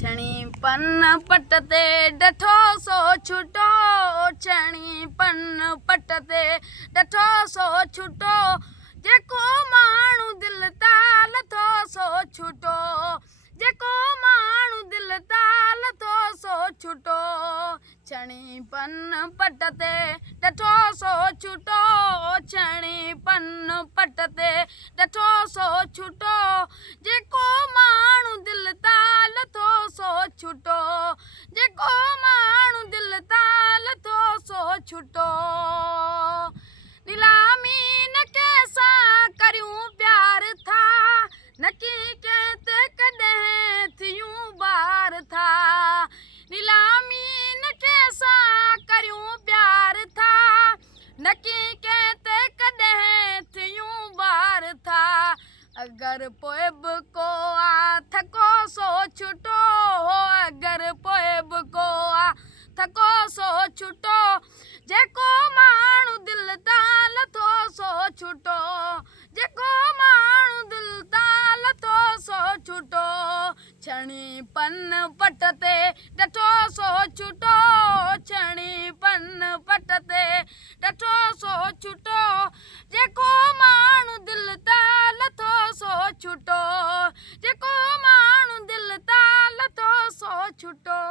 छणी पन पट ते डठो सो छुटो, छणी पन पट ते डठो सो छुटो, जेको माण्हू दिल तां लथो सो छुटो, जेको माण्हू दिल तां लथो सो छुटो, छणी पन पट ते डठो सो छुटो, छणी पन पट ते डठो सो छुटो, जेको माण्हू दिल तां लथो सो छुटो, जेको माण्हू दिल तां लथो सो छुटो। नीलामी न कंहिंसां करियूं प्यार था, न की कंहिं ते कॾहिं थियूं बार था, नीलामी न कंहिंसां करियूं प्यार था, न की कंहिं ते कॾहिं थियूं बार था, अगर पोइ बि को आ थको सो छुटो, अगर पोइ बि को आ थको सो छुटो, जेको माण्हू दिल तां लथो सो छुटो, जेको माण्हू दिल तां लथो सो छुटो, छणी पन पट ते डठो सो छुटो, छणी पन पट ते डठो सो छुटो, जेको माण्हू दिल तां लथो सो छुटो, जेको माण्हू दिल तां लथो सो छुटो।